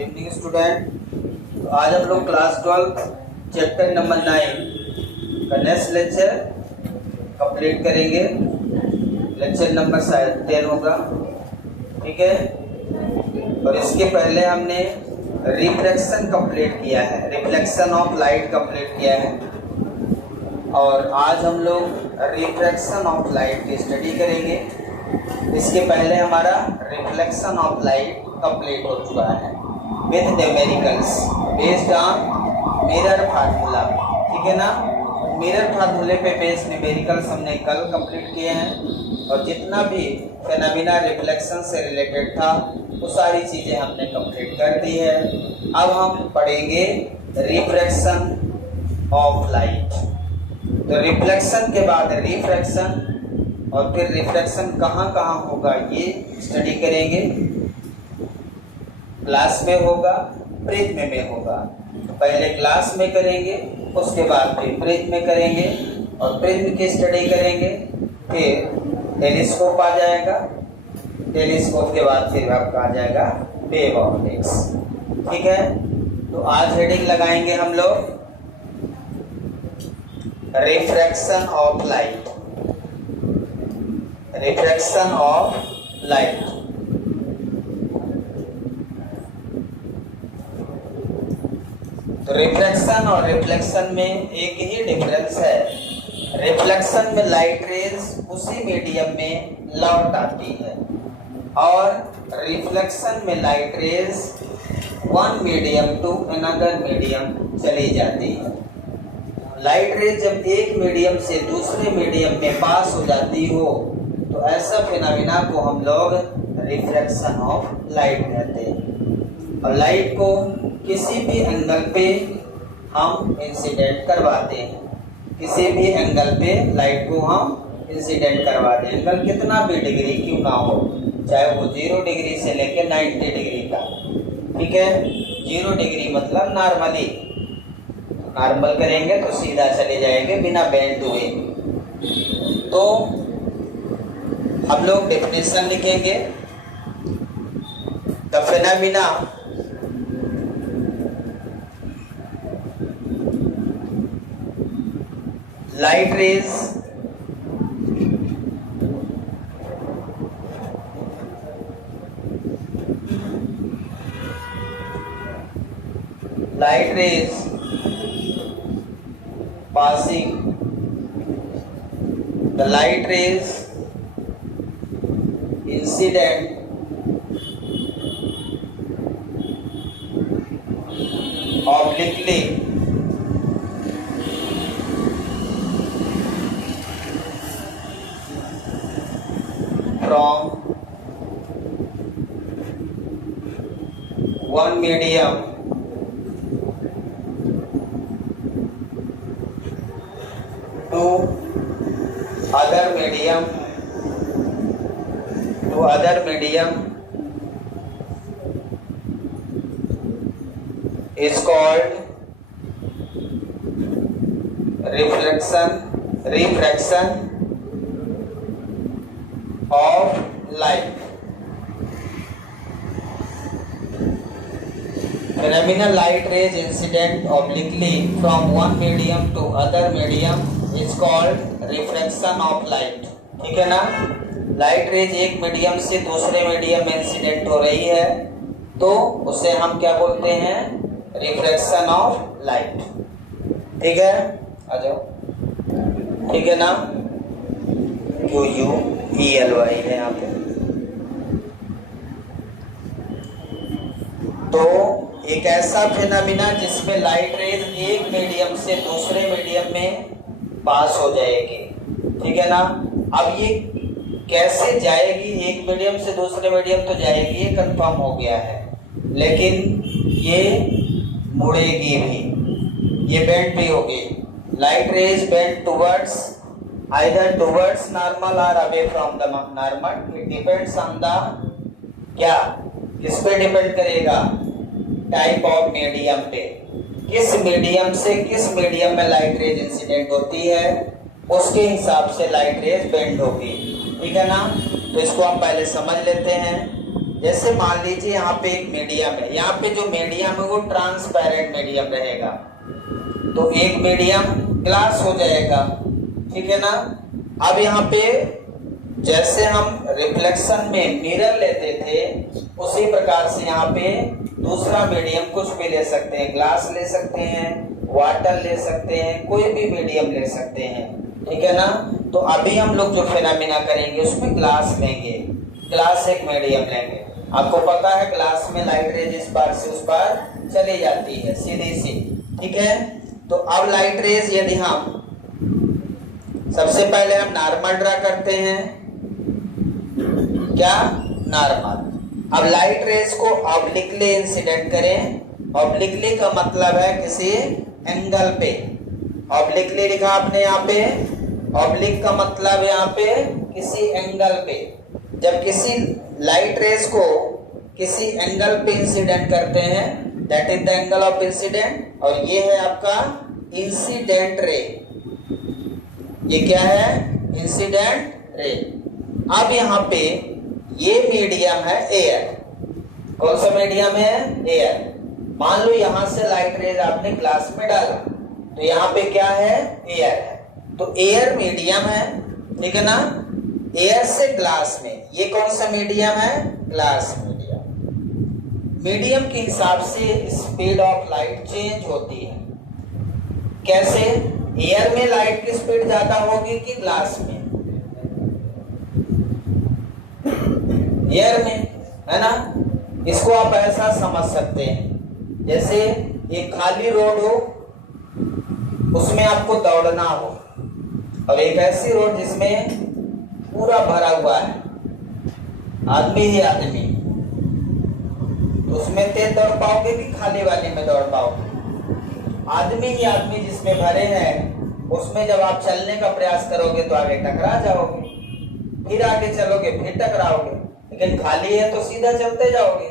Evening student. तो आज हम लोग क्लास 12 चैप्टर नंबर 9 का नेक्स्ट लेक्चर कंप्लीट करेंगे। लेक्चर नंबर शायद 10 होगा, ठीक है। और इसके पहले हमने रिफ्लेक्शन कंप्लीट किया है, रिफ्लेक्शन ऑफ लाइट कंप्लीट किया है। और आज हम लोग रिफ्लेक्शन ऑफ लाइट की स्टडी करेंगे। इसके पहले हमारा रिफ्लेक्शन ऑफ लाइट कंप्लीट हो चुका है with numericals based on mirror formula, ठीक है ना। मिरर फार्मूले पे बेस्ड न्यूमेरिकल्स हमने कल कंप्लीट किए हैं और जितना भी फेनोमेना रिफ्लेक्शन से रिलेटेड था वो सारी चीज़ें हमने कंप्लीट कर दी है। अब हम पढ़ेंगे रिफ्रैक्शन ऑफ लाइट। तो रिफ्लेक्शन के बाद रिफ्रैक्शन और फिर रिफ्लेक्शन कहाँ कहाँ होगा ये स्टडी करेंगे। क्लास में होगा, प्रिज्म में होगा। तो पहले क्लास में करेंगे, उसके बाद फिर प्रिज्म में करेंगे और प्रिज्म की स्टडी करेंगे। फिर टेलीस्कोप आ जाएगा, टेलीस्कोप के बाद फिर आपका आ जाएगा वेव ऑप्टिक्स, ठीक है। तो आज हेडिंग लगाएंगे हम लोग refraction of light. Refraction of light. तो रिफ्रैक्शन और रिफ्लेक्शन में एक ही डिफरेंस है। रिफ्लेक्शन में लाइट रेज उसी मीडियम में लौट आती है और रिफ्लेक्शन में light rays one medium to another medium चली जाती है। लाइट रेज जब एक मीडियम से दूसरे मीडियम में पास हो जाती हो तो ऐसा फिनोमेना को हम लोग रिफ्रैक्शन ऑफ लाइट कहते हैं। और लाइट को किसी भी एंगल पे हम इंसिडेंट करवाते हैं, किसी भी एंगल पे लाइट को हम इंसिडेंट करवाते हैं। एंगल कितना भी डिग्री क्यों ना हो, चाहे वो 0 डिग्री से लेकर 90 डिग्री का, ठीक है। 0 डिग्री मतलब नॉर्मली, नॉर्मल करेंगे तो सीधा चले जाएंगे बिना बेंड हुए। तो हम लोग डेफिनेशन लिखेंगे। The phenomena light rays passing, the light rays incident obliquely from one medium to other medium is called refraction of light. Phenomena light rays incident obliquely from one medium to other medium is called refraction of light, ठीक है ना। Light rays एक medium से दूसरे medium में incident हो रही है तो उसे हम क्या बोलते हैं, रिफ्रैक्शन ऑफ लाइट, ठीक है। आ जाओ, ठीक है ना। QUELY है यहाँ पे। तो एक ऐसा फिनोमेना जिसमें लाइट रेज एक मीडियम से दूसरे मीडियम में पास हो जाएगी, ठीक है ना। अब ये कैसे जाएगी, एक मीडियम से दूसरे मीडियम तो जाएगी, ये कंफर्म हो गया है, लेकिन ये मुड़ेगी भी, ये बेंड भी होगी। Light rays bend towards either towards normal or away from the normal. It depends on the क्या, किस पे डिपेंड करेगा, टाइप ऑफ मीडियम पे। किस मीडियम से किस मीडियम में लाइट रेज इंसिडेंट होती है उसके हिसाब से लाइट रेज बेंड होगी, ठीक है ना। तो इसको हम पहले समझ लेते हैं। जैसे मान लीजिए यहाँ पे एक मीडियम है, यहाँ पे जो मीडियम है वो ट्रांसपेरेंट मीडियम रहेगा, तो एक मीडियम ग्लास हो जाएगा, ठीक है ना। अब यहाँ पे जैसे हम रिफ्लेक्शन में मिरर लेते थे उसी प्रकार से यहाँ पे दूसरा मीडियम कुछ भी ले सकते हैं, ग्लास ले सकते हैं, वाटर ले सकते हैं, कोई भी मीडियम ले सकते हैं, ठीक है ना। तो अभी हम लोग जो फिनोमेना करेंगे उसमें ग्लास लेंगे, ग्लास एक मीडियम लेंगे। आपको पता है ग्लास में लाइट रेज इस पार से उस पार चली जाती है सीधी सी, ठीक है। तो अब लाइट रेज यदि हम सबसे पहले हम नॉर्मल ड्रा करते हैं, क्या नॉर्मल। अब लाइट रेज को ऑब्लिकली इंसिडेंट करें, ऑब्लिकली का मतलब है किसी एंगल पे, ऑब्लिकली लिखा आपने यहाँ पे, ऑब्लिक का मतलब यहाँ पे किसी एंगल पे। जब किसी लाइट रेज को किसी एंगल पे इंसिडेंट करते हैं that is the angle of incident, और ये है आपका इंसिडेंट रे, ये क्या है इंसिडेंट रे। अब यहाँ पे ये मीडियम है एयर, कौन सा मीडियम है एयर। मान लो यहां से लाइट रेज आपने ग्लास में डाला तो यहाँ पे क्या है एयर है, तो एयर मीडियम है, ठीक है ना। एयर से ग्लास में ये कौन सा मीडियम है ग्लास मीडियम। मीडियम के हिसाब से स्पीड ऑफ लाइट चेंज होती है, कैसे। एयर में लाइट की स्पीड ज्यादा होगी कि ग्लास में, एयर में, है ना। इसको आप ऐसा समझ सकते हैं जैसे एक खाली रोड हो उसमें आपको दौड़ना हो, और एक ऐसी रोड जिसमें पूरा भरा हुआ है आदमी ही आदमी, तो उसमें तेज दौड़ पाओगे कि खाली वाले में दौड़ पाओगे। आदमी ही आदमी जिसमें भरे हैं उसमें जब आप चलने का प्रयास करोगे तो आगे टकरा जाओगे, फिर आगे चलोगे फिर टकराओगे, लेकिन खाली है तो सीधा चलते जाओगे,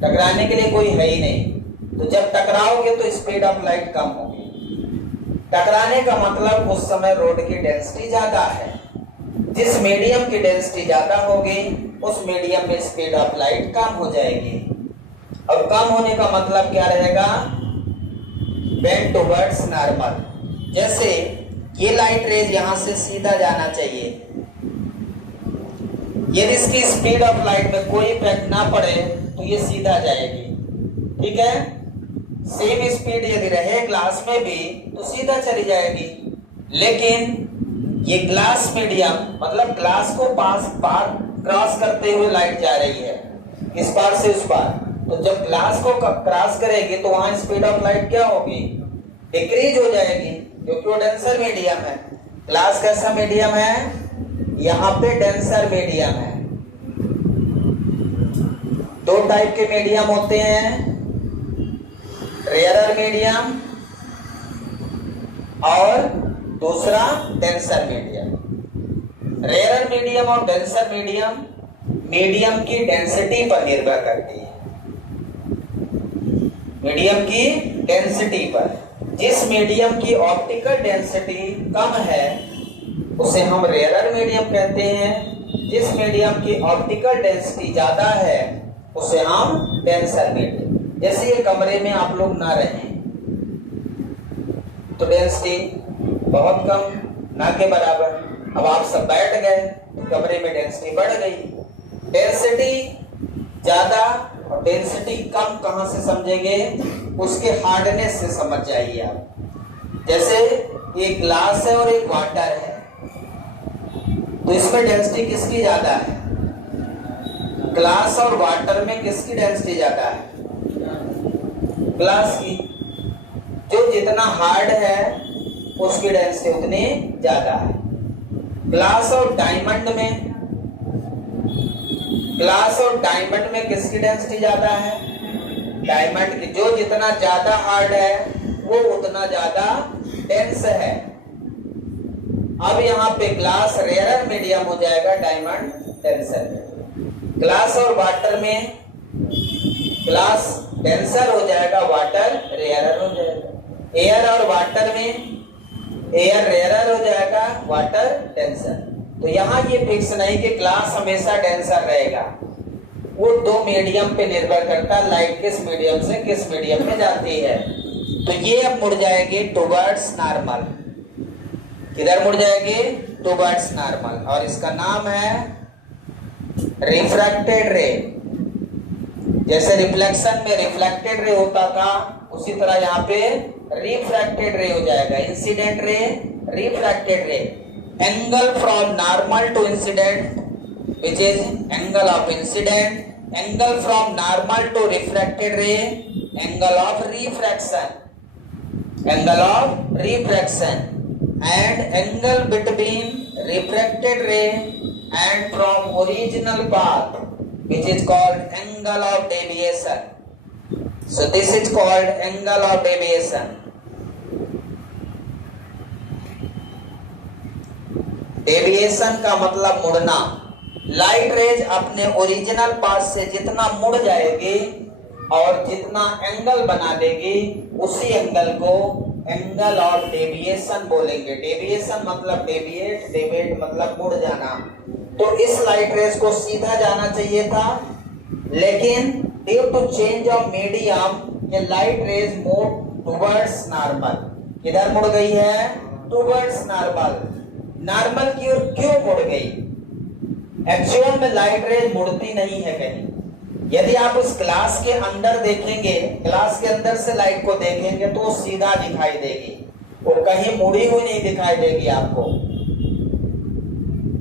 टकराने के लिए कोई है ही नहीं। तो जब टकराओगे तो स्पीड ऑफ लाइट कम होगी। टकराने का मतलब उस समय रोड की डेंसिटी ज्यादा है, जिस मीडियम की डेंसिटी ज्यादा होगी उस मीडियम में स्पीड ऑफ लाइट कम हो जाएगी, और कम होने का मतलब क्या रहेगा बेंड टुवर्ड्स नॉर्मल। जैसे ये लाइट रेज यहां से सीधा जाना चाहिए, यदि इसकी स्पीड ऑफ लाइट में कोई इफेक्ट ना पड़े तो ये सीधा जाएगी, ठीक है। सेम स्पीड यदि रहे ग्लास में भी तो सीधा चली जाएगी, लेकिन ये ग्लास मीडियम मतलब ग्लास को पार क्रॉस करते हुए लाइट जा रही है इस पार से उस पार, तो जब ग्लास को क्रॉस करेगी तो वहां स्पीड ऑफ लाइट क्या होगी डिक्रीज हो जाएगी, क्योंकि वो डेंसर मीडियम है। ग्लास कैसा मीडियम है, यहाँ पे डेंसर मीडियम है। दो टाइप के मीडियम होते हैं, रेयरर मीडियम और दूसरा डेंसर मीडियम। रेयरर मीडियम और डेंसर मीडियम मीडियम की डेंसिटी पर निर्भर करती है, मीडियम की डेंसिटी पर। जिस मीडियम की ऑप्टिकल डेंसिटी कम है उसे हम रेयरर मीडियम कहते हैं, जिस मीडियम की ऑप्टिकल डेंसिटी ज्यादा है उसे हम डेंसर मीडियम। जैसे ये कमरे में आप लोग ना रहें तो डेंसिटी बहुत कम ना के बराबर, अब आप सब बैठ गए तो कमरे में डेंसिटी बढ़ गई। डेंसिटी ज्यादा और डेंसिटी कम कहां से समझेंगे, उसके हार्डनेस से समझ जाइए आप। जैसे एक ग्लास है और एक वाटर है, तो इसमें डेंसिटी किसकी ज्यादा है, ग्लास और वाटर में किसकी डेंसिटी ज्यादा है, ग्लास की। जो जितना हार्ड है उसकी डेंसिटी उतनी ज्यादा है। ग्लास और डायमंड में, ग्लास और डायमंड में किसकी डेंसिटी ज्यादा है, डायमंड की। जो जितना ज्यादा हार्ड है वो उतना ज्यादा डेंस है। अब यहाँ पे ग्लास रेयरर मीडियम हो जाएगा, डायमंड डेंसर मीडियम। ग्लास और वाटर में ग्लास डेंसर हो जाएगा, वाटर रेयरर हो जाएगा। एयर और वाटर में एयर रेयरर हो जाएगा, वाटर डेंसर। तो यहाँ ये फिक्स नहीं कि ग्लास हमेशा डेंसर रहेगा, वो दो मीडियम पे निर्भर करता है, लाइट किस मीडियम से किस मीडियम में जाती है। तो ये अब मुड़ जाएगी टुवर्ड्स नॉर्मल। किधर मुड़ जाएगी? Towards normal. और इसका नाम है रिफ्रैक्टेड रे। जैसे रिफ्लेक्शन में रिफ्लेक्टेड रे होता था, उसी तरह यहाँ पे रिफ्रैक्टेड रे हो जाएगा। Incident ray, refracted ray. Angle from normal to incident which is angle of incident, angle from normal to refracted ray, angle of refraction, angle of refraction, and angle between refracted ray and from original path, which is called angle of deviation. So this is called angle of deviation. Deviation का मतलब मुड़ना। Light rays अपने original path से जितना मुड़ जाएगी और जितना एंगल बना देगी, उसी एंगल को एंगल ऑफ डेविएशन बोलेंगे। डेविएशन मतलब डेविएट, डेविएट मतलब मुड़ जाना। तो इस लाइट रेज को सीधा जाना चाहिए था, लेकिन due to change of medium ये light rays move towards normal. किधर मुड़ गई है? Towards normal. नॉर्मल की ओर क्यों मुड़ गई? एक्चुअल में लाइट रेज मुड़ती नहीं है कहीं। यदि आप उस ग्लास के अंदर देखेंगे, ग्लास के अंदर से लाइट को देखेंगे तो वो सीधा दिखाई देगी, वो कहीं मुड़ी हुई नहीं दिखाई देगी आपको।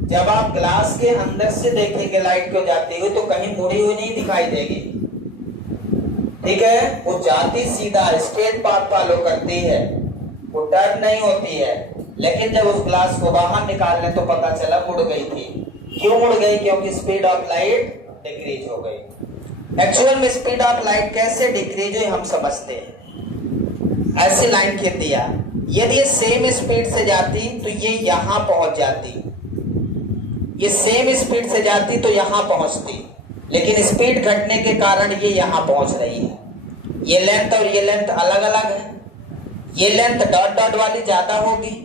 जब आप ग्लास के अंदर से देखेंगे लाइट को जाती हुई तो कहीं मुड़ी हुई नहीं दिखाई देगी, ठीक है। वो जाती सीधा स्ट्रेट पाथ फॉलो करती है, वो टर्न नहीं होती है। लेकिन जब उस ग्लास को बाहर निकालने तो पता चला मुड़ गई थी। क्यों मुड़ गई? क्योंकि स्पीड ऑफ लाइट डिक्रीज हो गई। एक्चुअल में स्पीड ऑफ लाइट कैसे डिक्रीज हुई हम समझते हैं। ऐसी लाइन खींच दिया, यदि ये सेम स्पीड से जाती तो ये यहां पहुंच जाती, ये सेम स्पीड से जाती तो यहां पहुंचती, लेकिन स्पीड घटने के कारण ये यहां पहुंच रही है। ये लेंथ और ये लेंथ अलग अलग है। ये लेंथ डॉट डॉट वाली ज्यादा होगी,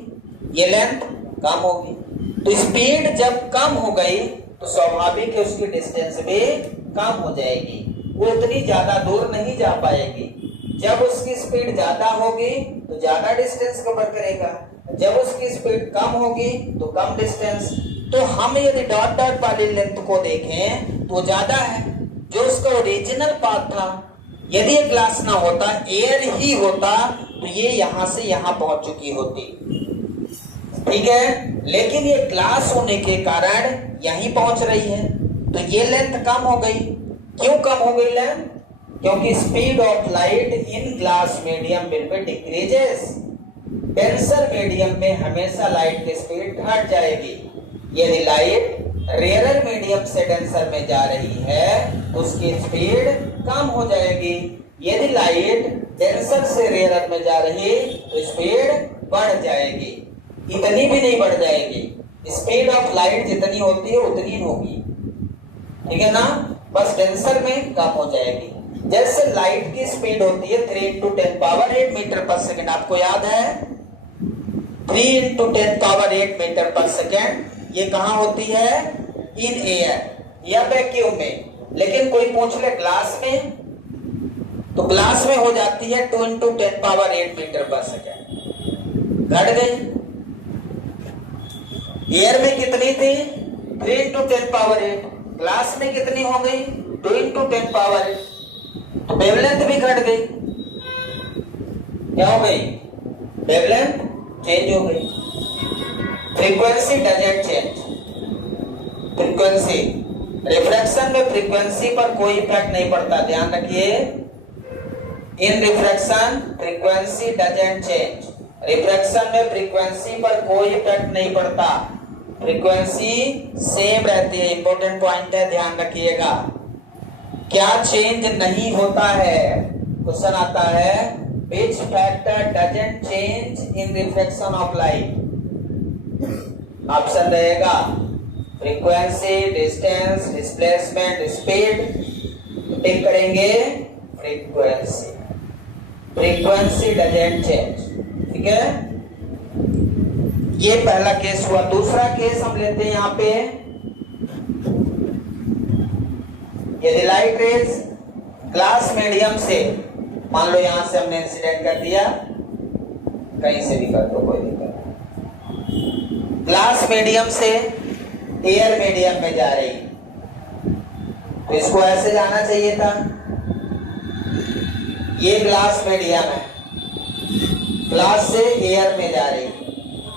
ये लेंथ कम होगी। तो स्पीड जब कम हो गई तो स्वाभाविक है उसकी डिस्टेंस भी कम हो जाएगी, वो उतनी ज्यादा दूर नहीं जा पाएगी। जब उसकी स्पीड ज्यादा होगी तो ज्यादा डिस्टेंस कवर करेगा, जब उसकी स्पीड कम होगी तो कम डिस्टेंस। तो हम यदि डॉट डॉट वाली लेंथ को देखें तो ज्यादा है, जो उसका ओरिजिनल पाथ था। यदि ये ग्लास ना होता, एयर ही होता, तो ये यहां से यहां पहुंच चुकी होती, ठीक है। लेकिन ये ग्लास होने के कारण यहीं पहुंच रही है, तो ये लेंथ कम हो गई। क्यों कम हो गई लेंथ? क्योंकि speed of light in glass medium will be decreases. Denser medium में हमेशा लाइट की स्पीड घट जाएगी। यदि लाइट रेयरर मीडियम से डेंसर में जा रही है तो उसकी स्पीड कम हो जाएगी। यदि लाइट डेंसर से रेयरर में जा रही तो स्पीड बढ़ जाएगी। इतनी भी नहीं बढ़ जाएगी, स्पीड ऑफ लाइट जितनी होती है उतनी होगी, ठीक है ना। बस डेंसर में कम हो जाएगी। जैसे लाइट की स्पीड होती है 3 × 10⁸ मीटर पर सेकेंड, आपको याद है 3 × 10⁸ मीटर पर सेकेंड। ये कहाँ होती है? इन एयर या वैक्यूम में। लेकिन कोई पूछ ले ग्लास में, तो ग्लास में हो जाती है 2 × 10⁸ मीटर पर सेकेंड, घट गई। एयर में कितनी थी? 3 × 10⁸। ग्लास में कितनी हो गई? 2 × 10⁸। तो वेवलेंथ भी घट गई। क्या हो गई? वेवलेंथ चेंज हो गई। Frequency doesn't change. Frequency, refraction में फ्रीक्वेंसी पर कोई इफेक्ट नहीं पड़ता, ध्यान रखिए। In refraction frequency doesn't change. Refraction में फ्रीक्वेंसी पर कोई इफेक्ट नहीं पड़ता, फ्रीक्वेंसी सेम रहती है। इंपॉर्टेंट पॉइंट है, ध्यान रखिएगा। क्या चेंज नहीं होता है? क्वेश्चन आता है which factor doesn't change in refraction of light? Option रहेगा फ्रीक्वेंसी, डिस्टेंस, डिस्प्लेसमेंट, स्पीड। टिक करेंगे फ्रीक्वेंसी। फ्रीक्वेंसी डजंट चेंज, ठीक है। ये पहला केस हुआ। दूसरा केस हम लेते हैं यहाँ पे यदि लाइट रेज ग्लास मीडियम से, मान लो यहां से हमने इंसिडेंट कर दिया, कहीं से भी कर दो कोई दिक्कत नहीं, ग्लास मीडियम से एयर मीडियम में जा रही, तो इसको ऐसे जाना चाहिए था। ये ग्लास मीडियम है, ग्लास से एयर में जा रही,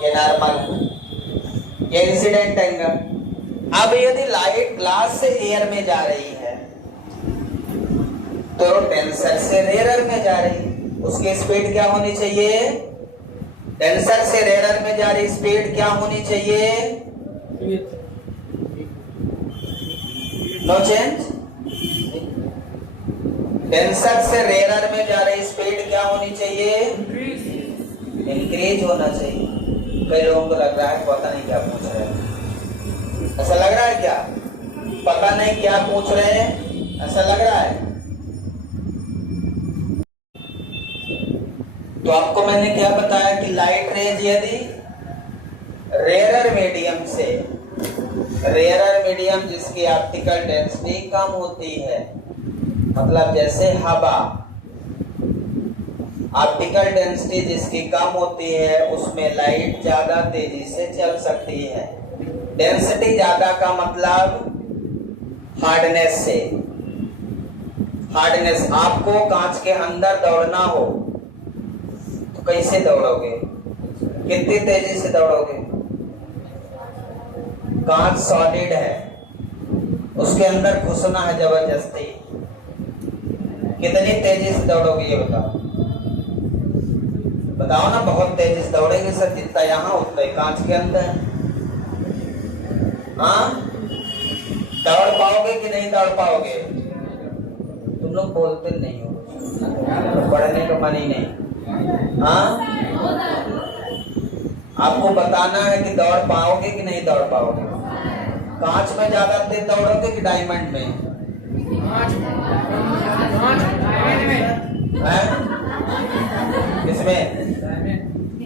ये नॉर्मल, ये इंसिडेंट एंगल। अब यदि लाइट ग्लास से एयर में जा रही है तो डेंसर से रेयर में जा रही, उसकी स्पीड क्या होनी चाहिए? डेंसर से रेयर में जा रही स्पीड क्या होनी चाहिए? No change. डेंसर से रेयर में जा रही स्पीड क्या होनी चाहिए? इंक्रीज होना चाहिए। कई लोगों को लग रहा है पता नहीं क्या पूछ रहे हैं, ऐसा लग रहा है क्या? पता नहीं क्या पूछ रहे हैं, ऐसा लग रहा है? तो आपको मैंने क्या बताया कि लाइट रेज यदि रेयर मीडियम से, रेयर मीडियम जिसकी ऑप्टिकल डेंसिटी कम होती है, मतलब जैसे हवा, ऑप्टिकल डेंसिटी जिसकी कम होती है उसमें लाइट ज्यादा तेजी से चल सकती है। डेंसिटी ज्यादा का मतलब हार्डनेस से। हार्डनेस, आपको कांच के अंदर दौड़ना हो तो कैसे दौड़ोगे? कितनी तेजी से दौड़ोगे? कांच सॉलिड है, उसके अंदर घुसना है जबरदस्ती, कितनी तेजी से दौड़ोगे ये बताओ? बताओ ना। बहुत तेजी से दौड़ेंगे सर, जितना यहाँ उतना ही कांच के अंदर। हाँ, दौड़ पाओगे कि नहीं दौड़ पाओगे? तुम लोग बोलते नहीं हो, तो पढ़ने का मन ही नहीं। हाँ, आपको बताना है कि दौड़ पाओगे कि नहीं दौड़ पाओगे। कांच में ज्यादा तेज दौड़ोगे कि डायमंड में? किसमें?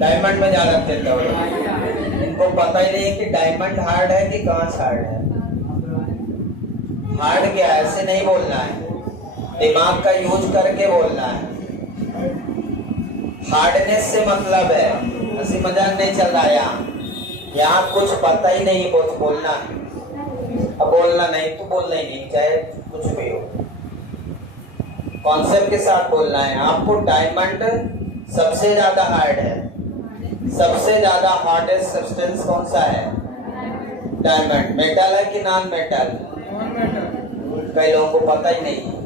डायमंड में ज्यादा तेज दौड़ोगे। इनको पता ही नहीं कि डायमंड हार्ड है कि कांच हार्ड है। हार्ड क्या, ऐसे नहीं बोलना है, दिमाग का यूज करके बोलना है। हार्डनेस से मतलब है, हंसी मजाक नहीं चल रहा यहाँ कुछ पता ही नहीं, कुछ बोलना। अब बोलना नहीं तो बोलना ही नहीं, चाहे कुछ भी हो, कॉन्सेप्ट के साथ बोलना है आपको। डायमंड सबसे ज्यादा हार्ड है, सबसे ज्यादा हार्डेस्ट सब्सटेंस कौन सा है? डायमंड। मेटल है कि नॉन मेटल? कई लोगों को पता ही नहीं।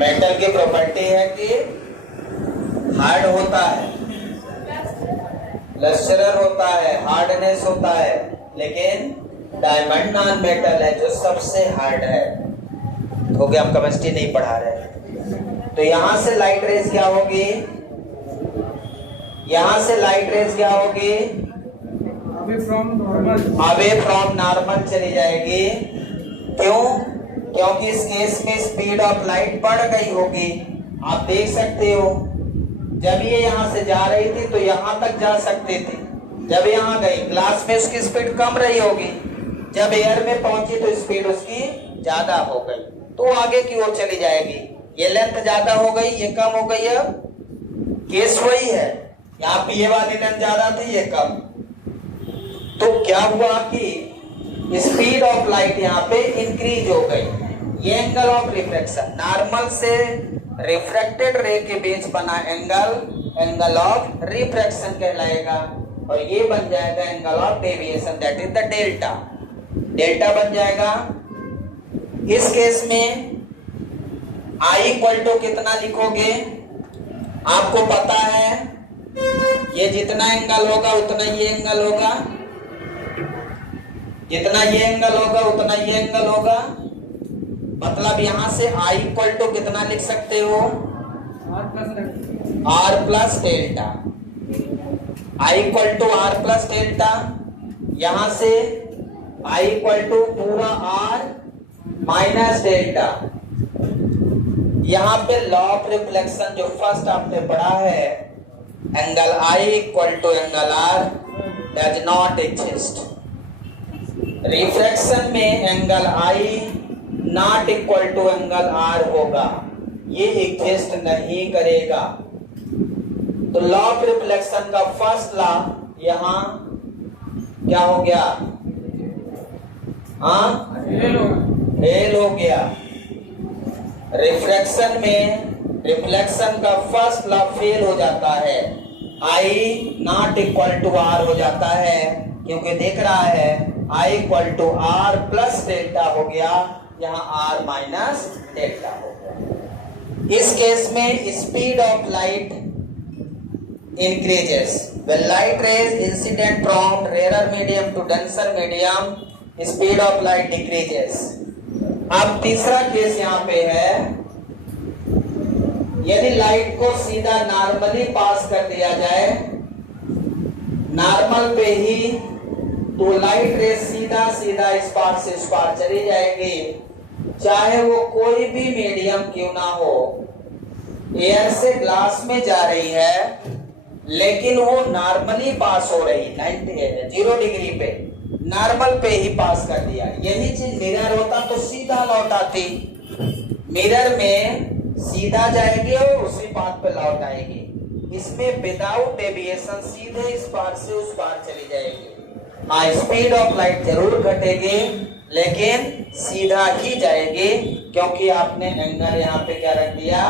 मेटल की प्रॉपर्टी है कि हार्ड होता है, लस्टरर होता है, हार्डनेस होता है, लेकिन डायमंड नॉन मेटल है जो सबसे हार्ड है। हो गया, हम केमिस्ट्री नहीं पढ़ा रहे। तो यहां से लाइट रेज क्या होगी? यहां से लाइट रेज क्या होगी? अवे फ्रॉम नॉर्मल चली जाएगी। क्यों? क्योंकि इस केस में स्पीड ऑफ लाइट बढ़ गई होगी। आप देख सकते हो, जब ये यहां से जा रही थी तो यहां तक जा सकते थे, जब यहां गई ग्लास में उसकी स्पीड कम रही होगी, जब एयर में पहुंची तो स्पीड उसकी ज्यादा हो गई, तो आगे की ओर चली जाएगी। ये लेंथ ज्यादा हो गई, ये कम हो गई। अब केस वही है, यहाँ पे ये वाली लेंथ ज्यादा थी, ये कम। तो क्या हुआ कि स्पीड ऑफ लाइट यहाँ पे इंक्रीज हो गई। ये एंगल ऑफ रिफ्रैक्शन, नॉर्मल से रिफ्रैक्टेड रे के बीच बना एंगल, एंगल ऑफ रिफ्रैक्शन कहलाएगा। और ये बन जाएगा angle of deviation, that is the delta. Delta बन जाएगा। इस केस में I इक्वल टू कितना लिखोगे? आपको पता है ये जितना एंगल होगा उतना ये एंगल होगा, जितना ये एंगल होगा उतना ये एंगल होगा। मतलब यहां से I इक्वल टू कितना लिख सकते हो? R plus delta. I equal to R plus delta. यहां से I इक्वल टू पूरा R माइनस डेल्टा। यहां पे लॉ ऑफ रिफ्लेक्शन जो फर्स्ट आपने पढ़ा है, angle I equal to angle R does not exist. Refraction में angle I not equal to angle R होगा, ये एग्जिस्ट नहीं करेगा। तो लॉ ऑफ रिफ्लेक्शन का फर्स्ट लॉ यहां क्या हो गया? फेल हो गया। रिफ्रैक्शन में रिफ्लेक्शन का फर्स्ट लॉ फेल हो जाता है, I not equal to R हो जाता है, क्योंकि देख रहा है I equal to R plus delta हो गया, यहाँ आर माइनस डेल्टा हो गया। इस केस में speed of light increases when light rays incident from rarer medium to denser medium, speed of light decreases। अब तीसरा केस यहाँ पे है, यदि लाइट को सीधा नॉर्मली पास कर दिया जाए, नॉर्मल पे ही, तो लाइट रे सीधा सीधा इस पार से इस पार चली जाएगी, चाहे वो कोई भी मीडियम क्यों ना हो। एयर से ग्लास में जा रही है लेकिन वो नॉर्मली पास हो रही, 0 डिग्री पे नॉर्मल पे ही पास कर दिया। यही चीज मिरर होता तो सीधा लौट आती, मिरर में सीधा जाएगी और उसी पाथ पे लौट आएगी। इसमें विदाउट डेविएशन सीधे इस पार से उस पार चली जाएगी। हाँ, स्पीड ऑफ लाइट जरूर घटेगी लेकिन सीधा ही जाएगी, क्योंकि आपने एंगल यहाँ पे क्या रख दिया,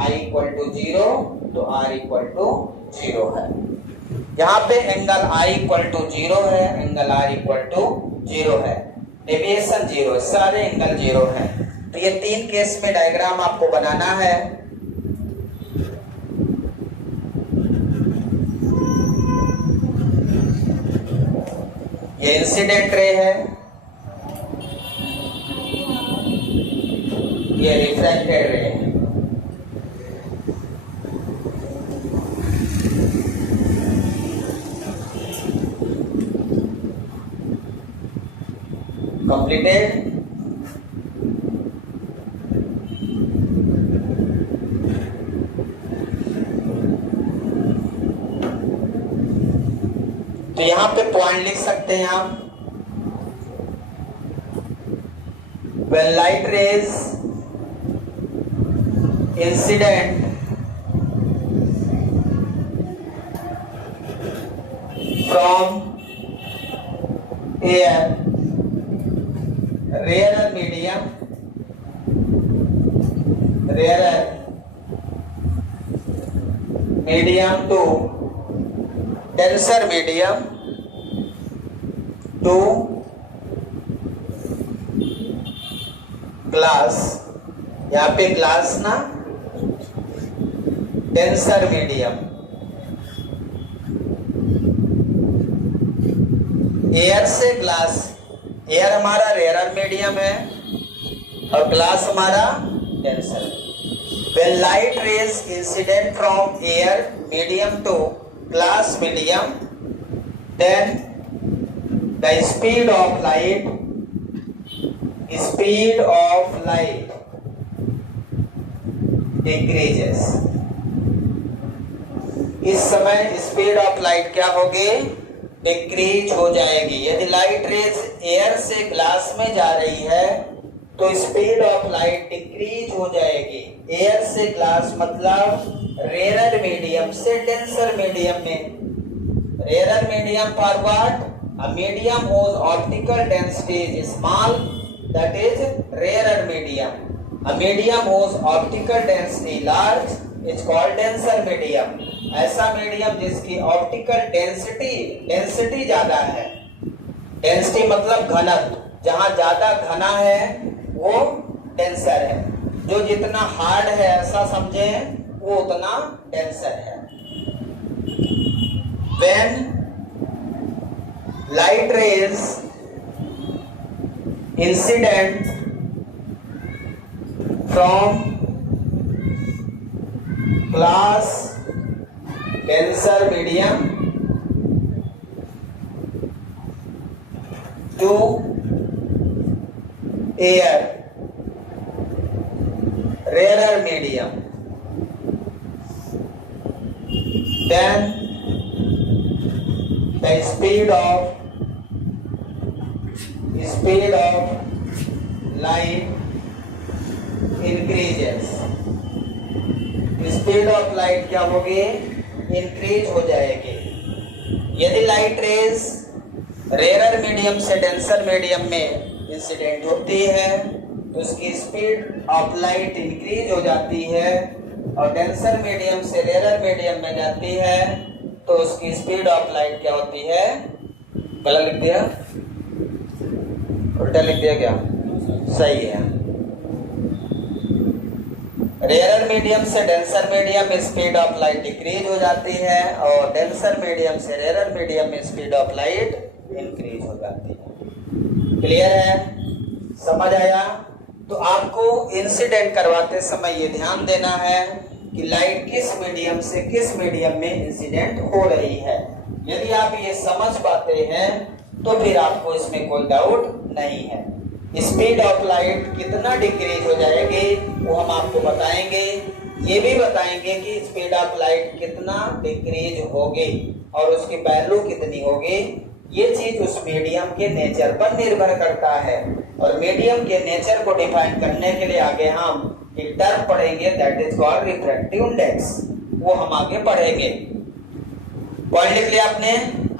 I इक्वल टू 0 तो R इक्वल टू 0 है। यहाँ पे एंगल I इक्वल टू 0 है, एंगल R इक्वल टू 0 है, डेविएशन 0, सारे एंगल 0 है। तो ये 3 केस में डायग्राम आपको बनाना है। ये इंसिडेंट रे है, ये रिफ्रैक्टेड रे है। कंप्लीटेड। तो यहां पे पॉइंट लिख सकते हैं आप, when light rays incident from air rarer medium to denser medium to glass, यहाँ पे ग्लास ना, डेंसर मीडियम, एयर से ग्लास, एयर हमारा रेयर मीडियम है और ग्लास हमारा denser. When light rays incident from air medium to glass medium, then the speed of light decreases। इस समय स्पीड ऑफ लाइट क्या होगी, डिक्रीज हो जाएगी। यदि लाइट रेज एयर से ग्लास में जा रही है तो स्पीड ऑफ लाइट डिक्रीज हो जाएगी। एयर से ग्लास मतलब रेयर मीडियम से डेंसर मीडियम में। Rare medium for what? A medium whose optical density is small, that is rarer medium. A medium whose optical density large is called denser medium. ऐसा medium जिसकी optical density ज्यादा है। Density मतलब घनत्व, जहां ज्यादा घना है वो डेंसर है। जो जितना हार्ड है ऐसा समझे वो उतना डेंसर है। When light rays incident from glass denser medium to air rarer medium, then the speed of light increases, speed of light क्या होगी, इंक्रीज हो जाएगी। यदि लाइट रेज रेयर मीडियम से डेंसर मीडियम में इंसिडेंट होती है तो उसकी स्पीड ऑफ लाइट इंक्रीज हो जाती है, और डेंसर मीडियम से रेयर मीडियम में जाती है तो उसकी स्पीड ऑफ लाइट क्या होती है, गलत लिख दिया, उल्टा लिख दिया क्या, सही है। रेयर मीडियम से डेंसर मीडियम में स्पीड ऑफ लाइट डिक्रीज हो जाती है, और डेंसर मीडियम से रेयर मीडियम में स्पीड ऑफ लाइट इंक्रीज हो जाती है। क्लियर है, समझ आया? तो आपको इंसिडेंट करवाते समय ये ध्यान देना है कि लाइट किस मीडियम से किस मीडियम में इंसिडेंट हो रही है। यदि आप ये समझ पाते हैं तो फिर आपको इसमें कोई डाउट नहीं है। स्पीड ऑफ लाइट कितना डिक्रीज हो जाएगी वो हम आपको बताएंगे। ये भी बताएंगे कि स्पीड ऑफ लाइट कितना डिक्रीज होगी और उसकी वैल्यू कितनी होगी। ये चीज उस मीडियम के नेचर पर निर्भर करता है, और मीडियम के नेचर को डिफाइन करने के लिए आगे हम एक टर्म पढ़ेंगे, that is called refractive index. वो हम आगे पढ़ेंगे। पॉइंट लिख लिया आपने?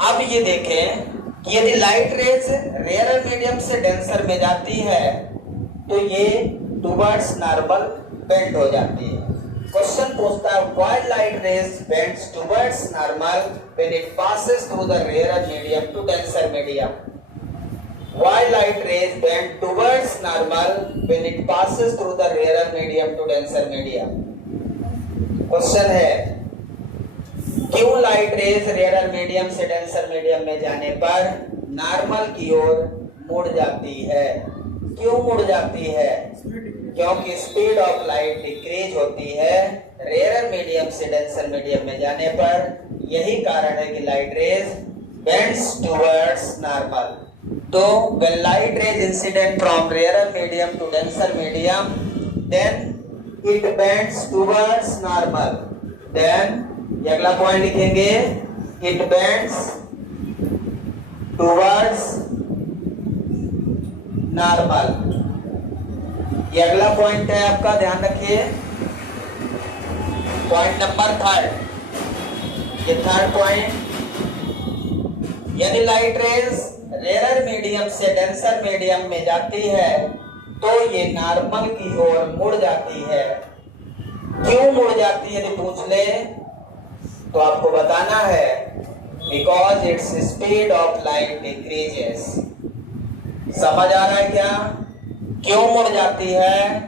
अब ये देखें कि यदि लाइट रेज रेयर मीडियम से डेंसर में जाती है तो ये टुवर्ड्स नॉर्मल बेंड हो जाती है। क्वेश्चन पूछता है why light rays bends towards normal when it passes through the rare medium to denser medium. Why light rays bend towards normal when it passes through the rare medium to denser medium. Question है क्यों light rays rare medium से denser medium में जाने पर normal की ओर मुड़ जाती है। क्यों मुड़ जाती है? क्योंकि स्पीड ऑफ लाइट डिक्रीज होती है रेयर मीडियम से डेंसर मीडियम में जाने पर। यही कारण है कि light rays bends towards normal. तो when light rays incident from rarer medium to denser medium, then it bends towards normal. Then अगला पॉइंट लिखेंगे it bends towards normal। ये अगला पॉइंट है आपका, ध्यान रखिए। पॉइंट नंबर 3, ये थर्ड पॉइंट, यदि लाइट रेज रेयर मीडियम से डेंसर मीडियम में जाती है तो ये नॉर्मल की ओर मुड़ जाती है। क्यों मुड़ जाती है यदि पूछ ले तो आपको बताना है because it's speed of light decreases. समझ आ रहा है क्या? क्यों मुड़ जाती है?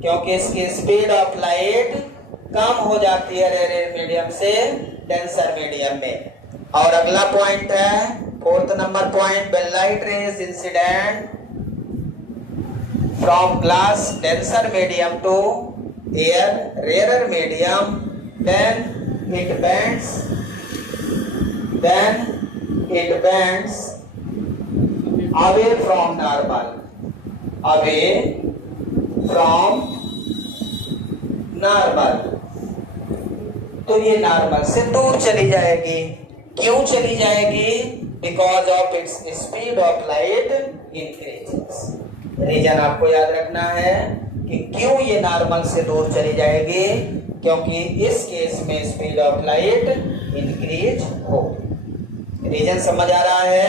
क्योंकि इसकी स्पीड ऑफ लाइट कम हो जाती है रेयर मीडियम से डेंसर मीडियम में। और अगला पॉइंट है fourth number point, when light rays incident from glass denser medium to air rare medium, then it bends away from normal, away from normal। तो ये नॉर्मल से दूर चली जाएगी। क्यों चली जाएगी? Because of its speed of light increases. Reason आपको याद रखना है कि क्यों ये नॉर्मल से दूर चली जाएगी, क्योंकि इस केस में स्पीड ऑफ लाइट इंक्रीज हो। रीजन समझ आ रहा है?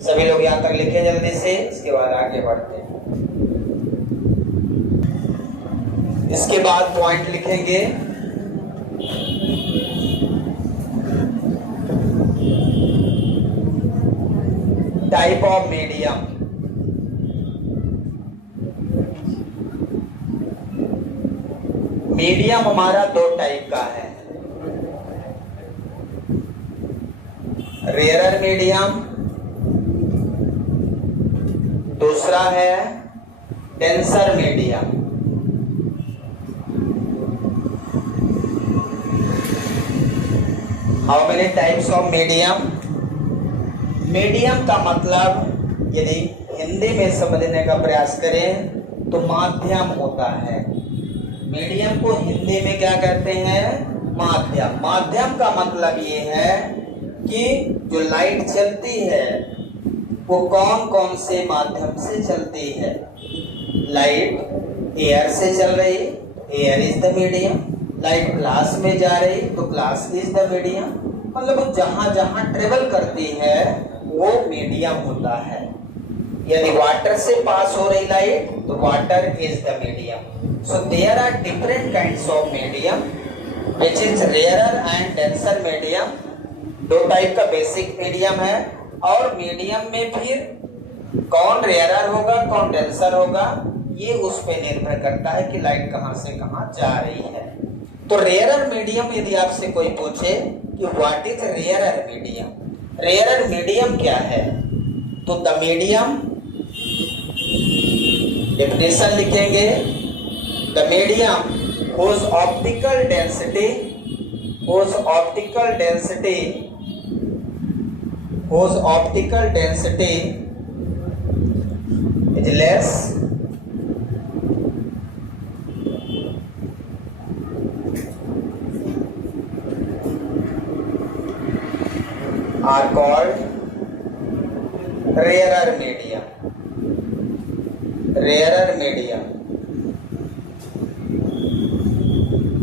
सभी लोग यहां तक लिखे जल्दी से, इसके बाद आगे बढ़ते हैं। इसके बाद पॉइंट लिखेंगे टाइप ऑफ मीडियम। मीडियम हमारा दो टाइप का है, रेयर मीडियम, दूसरा है denser medium. How many types of medium? Medium का मतलब यदि हिंदी में समझने का प्रयास करें तो माध्यम होता है। मीडियम को हिंदी में क्या कहते हैं? माध्यम। माध्यम का मतलब ये है कि जो लाइट चलती है वो कौन कौन से माध्यम से चलती है। लाइट एयर से चल रही, air is the medium. Light glass में जा रही तो ग्लास इज द मीडियम। मतलब जहां जहां ट्रेवल करती है वो मीडियम होता है। यदि वाटर से पास हो रही लाइट तो water is the medium. So there are different kinds of medium which is rarer and denser medium. दो टाइप का बेसिक मीडियम है, और मीडियम में फिर कौन रेयरर होगा कौन डेंसर होगा ये उस पे निर्भर करता है कि लाइट कहां से कहां जा रही है। तो रेयरर मीडियम, यदि आपसे कोई पूछे कि what is rarer medium, rarer medium क्या है, तो द मीडियम, डेफिनेशन लिखेंगे, the medium whose optical density is less are called rarer medium.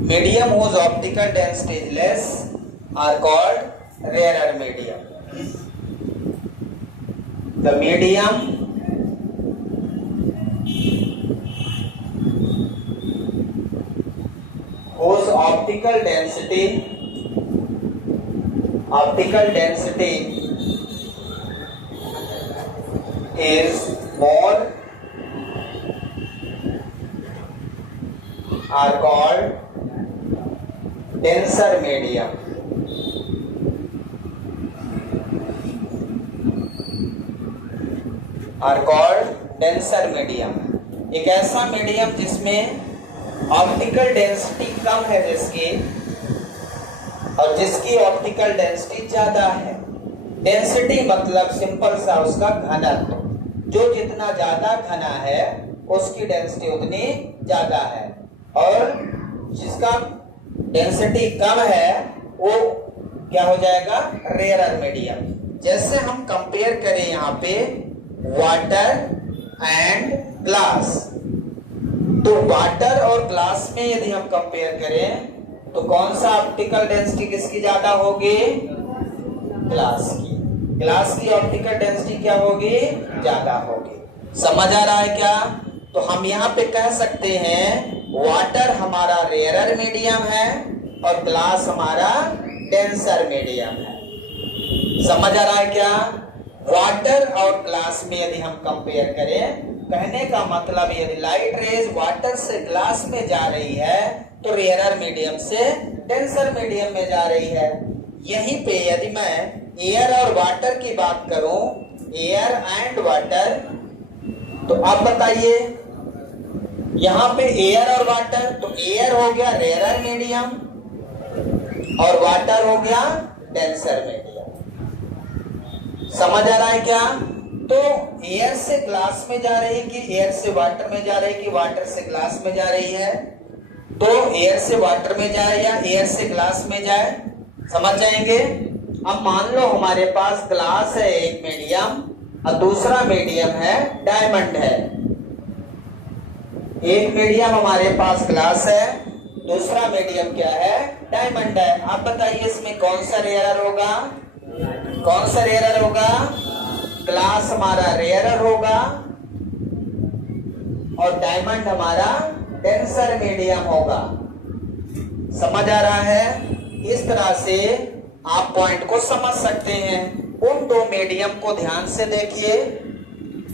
Medium whose optical density is less are called rarer medium. The medium whose optical density is more are called denser medium. एक ऐसा medium जिसमें optical density कम है जिसकी, और जिसकी optical density ज्यादा है। Density मतलब सिंपल सा उसका घनत्व, जो जितना ज्यादा घना है उसकी डेंसिटी उतनी ज्यादा है, और जिसका डेंसिटी कम है वो क्या हो जाएगा, रेयरर मीडियम। जैसे हम कंपेयर करें यहाँ पे वाटर एंड ग्लास, तो वाटर और ग्लास में यदि हम कंपेयर करें तो कौन सा ऑप्टिकल डेंसिटी किसकी ज्यादा होगी, ग्लास की। ग्लास की ऑप्टिकल डेंसिटी क्या होगी, ज्यादा होगी। समझ आ रहा है क्या? तो हम यहाँ पे कह सकते हैं वाटर हमारा रेयरर मीडियम है और ग्लास हमारा डेंसर मीडियम है। समझ आ रहा है क्या? वाटर और ग्लास में यदि हम कंपेयर करें, कहने का मतलब यदि लाइट रेज वाटर से ग्लास में जा रही है तो रेयरर मीडियम से डेंसर मीडियम में जा रही है। यहीं पे यदि मैं एयर और वाटर की बात करूं, एयर एंड वाटर, तो आप बताइए यहां पे एयर और वाटर, तो एयर हो गया रेयरर मीडियम और वाटर हो गया डेंसर मीडियम। समझ आ रहा है क्या? तो एयर से ग्लास में जा रही है कि एयर से वाटर में जा रही है कि वाटर से ग्लास में जा रही है, तो एयर से वाटर में जाए या एयर से ग्लास में जाए, समझ जाएंगे। अब मान लो हमारे पास ग्लास है एक मीडियम और दूसरा मीडियम है डायमंड है। एक मीडियम हमारे पास ग्लास है, दूसरा मीडियम क्या है, डायमंड है। आप बताइए इसमें कौन सा रेयरर होगा, कौन सा रेयरर होगा? ग्लास हमारा रेयरर होगा और डायमंड हमारा डेंसर मीडियम होगा। समझ आ रहा है? इस तरह से आप पॉइंट को समझ सकते हैं। उन दो मीडियम को ध्यान से देखिए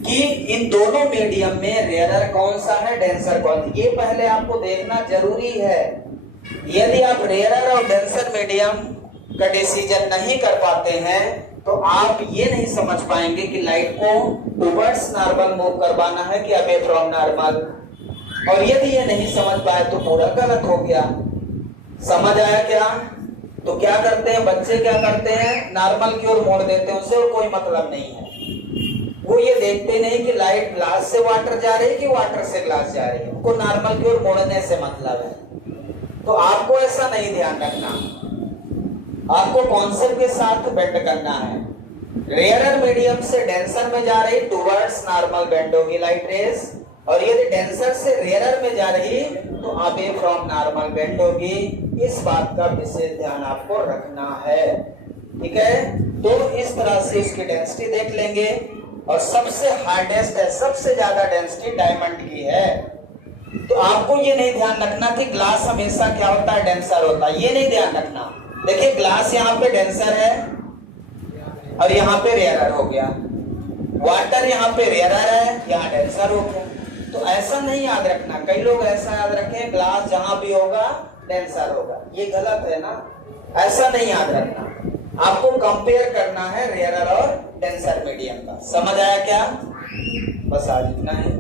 कि इन दोनों मीडियम में रेयरर कौन सा है, डेंसर कौन सा, ये पहले आपको देखना जरूरी है। यदि आप रेयरर और डेंसर मीडियम का डिसीजन नहीं कर पाते हैं तो आप ये नहीं समझ पाएंगे कि लाइट को टुवर्ड्स नॉर्मल मूव करवाना है कि अवे फ्रॉम नॉर्मल, और यदि ये नहीं समझ पाए तो पूरा गलत हो गया। समझ आया क्या? तो क्या करते हैं बच्चे, क्या करते हैं, नॉर्मल की ओर मोड़ देते हैं, उससे और कोई मतलब नहीं है। वो ये देखते नहीं कि लाइट ग्लास से वाटर जा रही है कि वाटर से ग्लास जा रही है, उनको नॉर्मल की ओर मोड़ने से मतलब है। तो आपको ऐसा नहीं ध्यान रखना। आपको कॉन्सेप्ट के साथ बेंड करना है। रेयरर मीडियम से डेंसर में जा रही टुवर्ड्स नॉर्मल बेंड होगी लाइट रेज, और यदि डेंसर से रेयरर में जा रही तो अवे फ्रॉम नॉर्मल बेंड होगी। इस बात का विशेष ध्यान आपको रखना है, ठीक है। तो इस तरह से इसकी डेंसिटी देख लेंगे, और सबसे हार्डेस्ट है, सबसे ज्यादा डेंसिटी डायमंड की है। तो आपको ये नहीं ध्यान रखना कि ग्लास हमेशा क्या होता है, डेंसर होता है, ये नहीं ध्यान रखना। देखिए ग्लास यहाँ पे डेंसर है और यहाँ पे रेयरर हो गया, वाटर यहाँ पे रेयरर है, यहाँ डेंसर हो गया। तो ऐसा नहीं याद रखना, कई लोग ऐसा याद रखें ग्लास जहां भी होगा डेंसर होगा, ये गलत है ना, ऐसा नहीं याद रखना। आपको कंपेयर करना है रेयरर और डेंसर मीडियम का। समझ आया क्या? बस आज इतना है।